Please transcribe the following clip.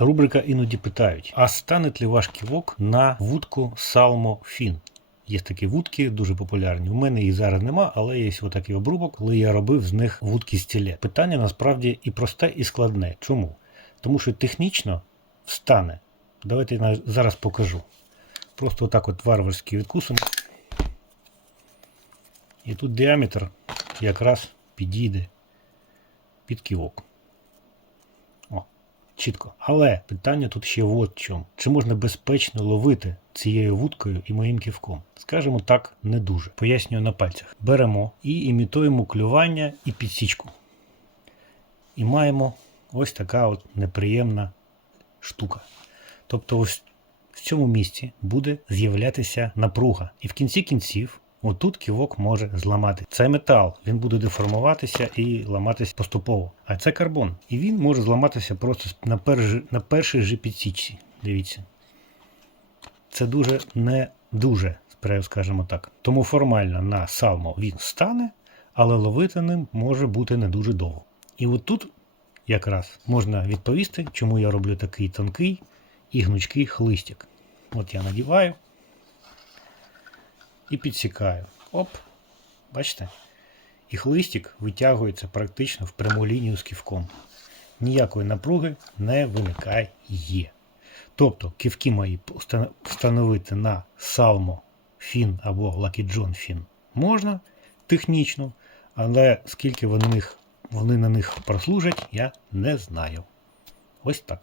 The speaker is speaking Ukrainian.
Рубрика іноді питають: а стане ли ваш ківок на вудку Salmo Fin? Є такі вудки, дуже популярні. У мене їх зараз нема, але є отакий обрубок, коли я робив з них вудки стіле. Питання насправді і просте, і складне. Чому? Тому що технічно встане. Давайте я зараз покажу. Просто отак от варварськи відкусимо. І тут діаметр якраз підійде під ківок. Чітко. Але питання тут ще от в чому. Чи можна безпечно ловити цією вудкою і моїм ківком? Скажімо так, не дуже. Пояснюю на пальцях. Беремо і імітуємо клювання і підсічку. І маємо ось така от неприємна штука. Тобто, ось в цьому місці буде з'являтися напруга. І в кінці кінців отут ківок може зламати. Це метал, він буде деформуватися і ламатися поступово. А це карбон. І він може зламатися просто на, перші, на першій же підсічці. Дивіться. Це дуже не дуже, скажімо так. Тому формально на салмо він стане, але ловити ним може бути не дуже довго. І от тут якраз можна відповісти, чому я роблю такий тонкий і гнучкий хлистик. От я надіваю і підсікаю. Оп, бачите? І хлистик витягується практично в пряму лінію з ківком. Ніякої напруги не виникає. Тобто ківки мої встановити на Salmo Fin або Lucky John Fin можна технічно, але скільки вони, вони на них прослужать, я не знаю. Ось так.